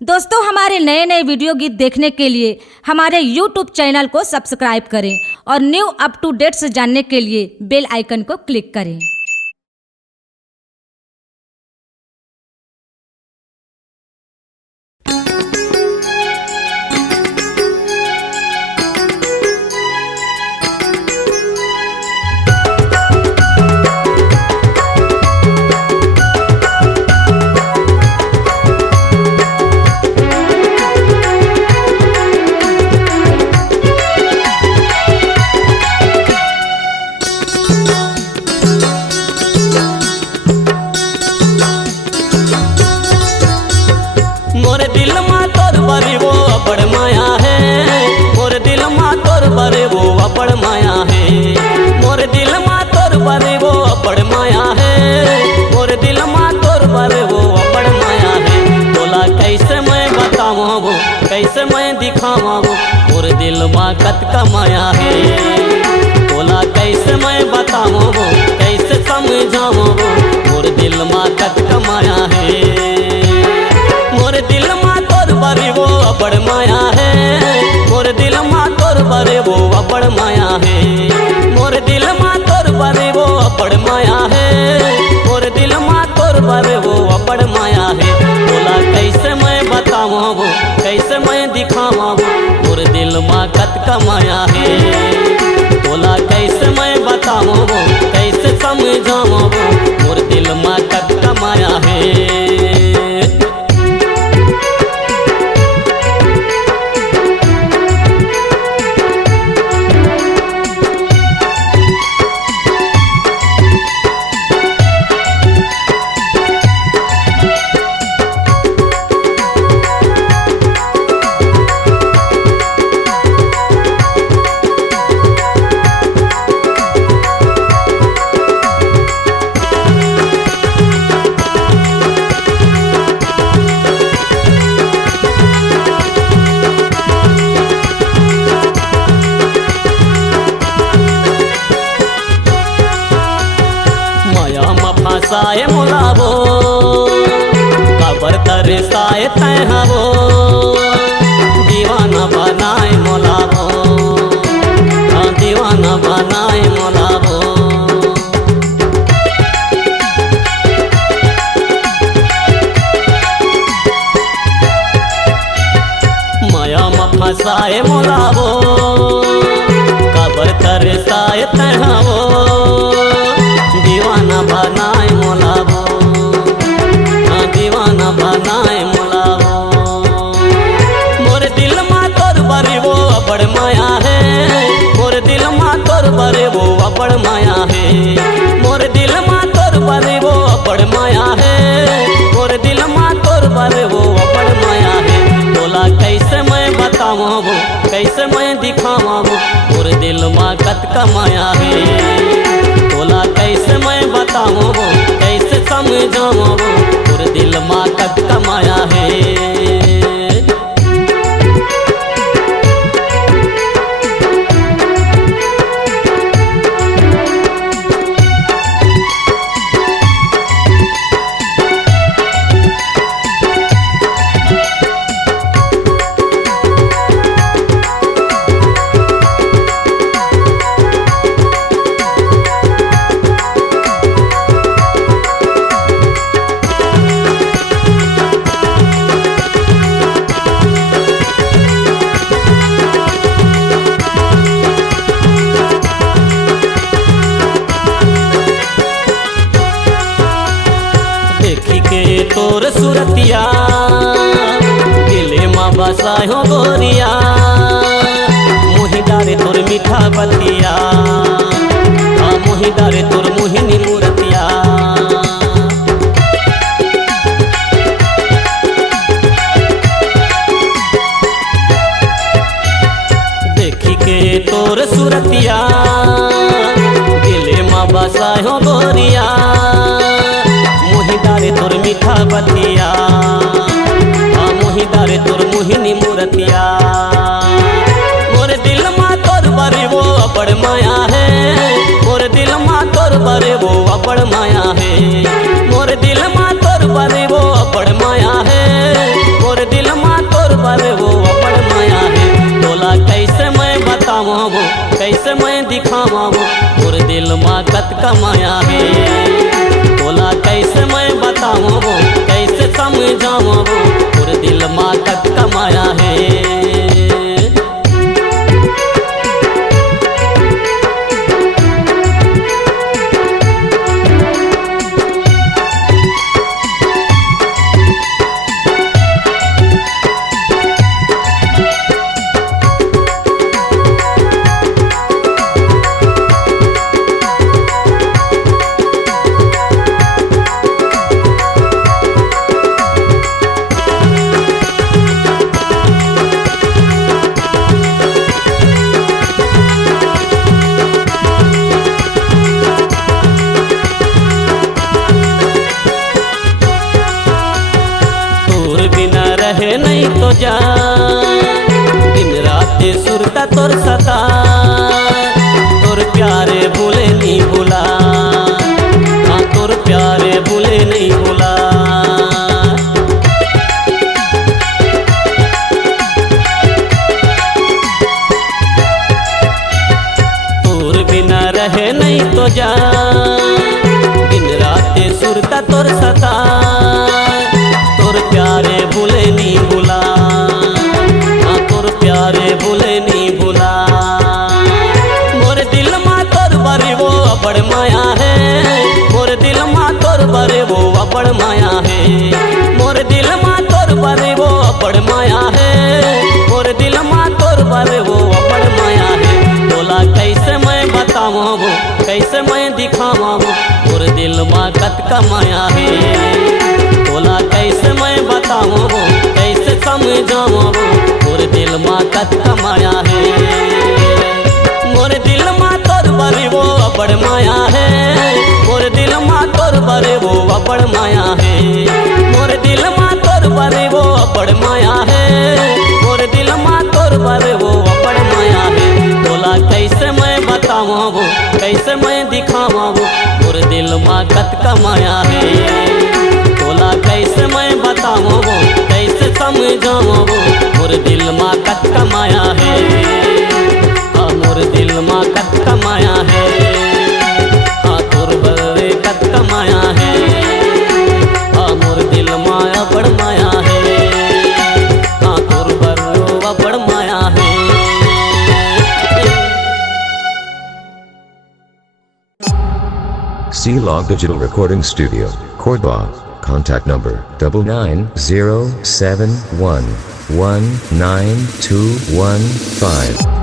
दोस्तों, हमारे नए नए वीडियो गीत देखने के लिए हमारे YouTube चैनल को सब्सक्राइब करें और न्यू अप टू डेट्स जानने के लिए बेल आइकन को क्लिक करें। मोरे दिल मा तोर बरे वो बड़ माया है, मोरे दिल मा तोर बरे वो बड़ माया है, मोरे दिल मा तोर बरे वो बड़ माया है, मोरे दिल मा तोर बरे वो बड़ माया है। तोला कैसे मैं बताऊं वो, कैसे मैं दिखाऊं वो, मोरे दिल मा कत का माया है। तोला कैसे मैं बताऊं वो, कैसे समझाऊं वो, मोरे दिल मा कत का माया है। मोरे दिल मा तोर बरे वो बड़ माया है, मोरे दिल मा तोर बरे वो बड़ माया है, मोरे दिल मा तोर बरे वो बड़ माया है, मोरे दिल मा तोर बरे वो बड़ माया है। बोला कैसे मैं बताऊं वो, कैसे मैं दिखाऊं वो, मोरे दिल मा कत का माया है। बोला कैसे मैं बताऊं वो, कैसे समझाऊं वो, मोरे दिल मा कत का माया है। साए मोलाबो कबर करे साए तैहाबो, दीवाना बनाए मोलाबो, हाँ दीवाना बनाए मोलाबो। माया में फसाए मोलाबो कबर करे साए तैहाबो, दीवाना बनाए मोलाबो, हाँ दीवाना बनाए मोलाबो। मोरे दिल मा तोर बरे वो बड़ माया है, मोरे दिल मा तोर बरे वो बड़ माया है, मोरे दिल मा तोर बरे वो बड़ माया है, मोरे दिल मा तोर बरे वो बड़ माया है। बोला कैसे मैं बताऊं वो, कैसे मैं दिखाऊं वो, मोरे दिल मा कत का माया है। बोला कैसे मैं बताऊं वो, कैसे समझाऊं वो, पूरे दिल मा कत का माया है। तोर सुरतिया दिले माँ बसाए हो गोरिया, मुही डारे तोर मीठा बतिया, हाँ मुही डारे तोर मोहिनी मूर्तिया। देखी के तोर सुरतिया दिले माँ बसाए हो गोरिया, डारे तोर मीठा बतिया, हाँ मोही डारे तोर मोहिनी मूर्तिया। मोरे दिल मा तोर बरे वो बड़ माया है, मोरे दिल मा तोर बरे वो बड़ माया है, मोरे दिल मा तोर बरे वो बड़ माया है, मोरे दिल दिखावाबो मोर दिल माँ कत कमाया है। बोला कैसे मैं बतावाबो कैसे समझावाबो मोर दिल माँ कत कमाया है। रहे नहीं तो जा दिन रात सुरता तोर सता तोर प्यारे भूले नहीं भूला। हाँ तोर प्यारे भूले नहीं भूला। तोर बिना रहे नहीं तो जा दिन रात सुरता तोर सता तोर प्यारे भूले नहीं भूला। हाँ तोर प्यारे भूले नहीं भूला। मोर दिल माँ तोर बारे वो बड़ माया है। मोर दिल माँ तोर बारे वो बड़ माया है। मोर दिल माँ तोर बारे वो बड़ माया है। मोर दिल माँ तोर बारे वो बड़ माया है। बोला कैसे मैं बतावाबो कैसे मैं दिखावाबो मोर दिल माँ कत कमाया है। बोला कैसे मैं बतावाबो कैसे समझावाबो मोर दिल माँ कत कमाया है। मोर दिल माँ तोर बारे वो बड़ माया है। मोर दिल माँ तोर बारे वो बड़ माया है। मोर दिल माँ तोर बारे वो बड़ माया है। मोर दिल माँ तोर बारे वो बड़ माया है। बोला कैसे मैं बतावाबो कैसे मैं दिखावाबो मोर दिल माँ कत कमाया है। बोला कैसे मैं बतावाबो कैसे समझावाबो मोर दिल माँ कत कमाया है। हाँ मोर दिल माँ कत कमाया है। हाँ तोर बड़े कत कमाया है। हाँ मोर दिल माया बड़ माया है। हाँ तोर बड़ो बड़ माया है। C-Log Digital Recording Studio, Cordoba. Contact number 9907119215.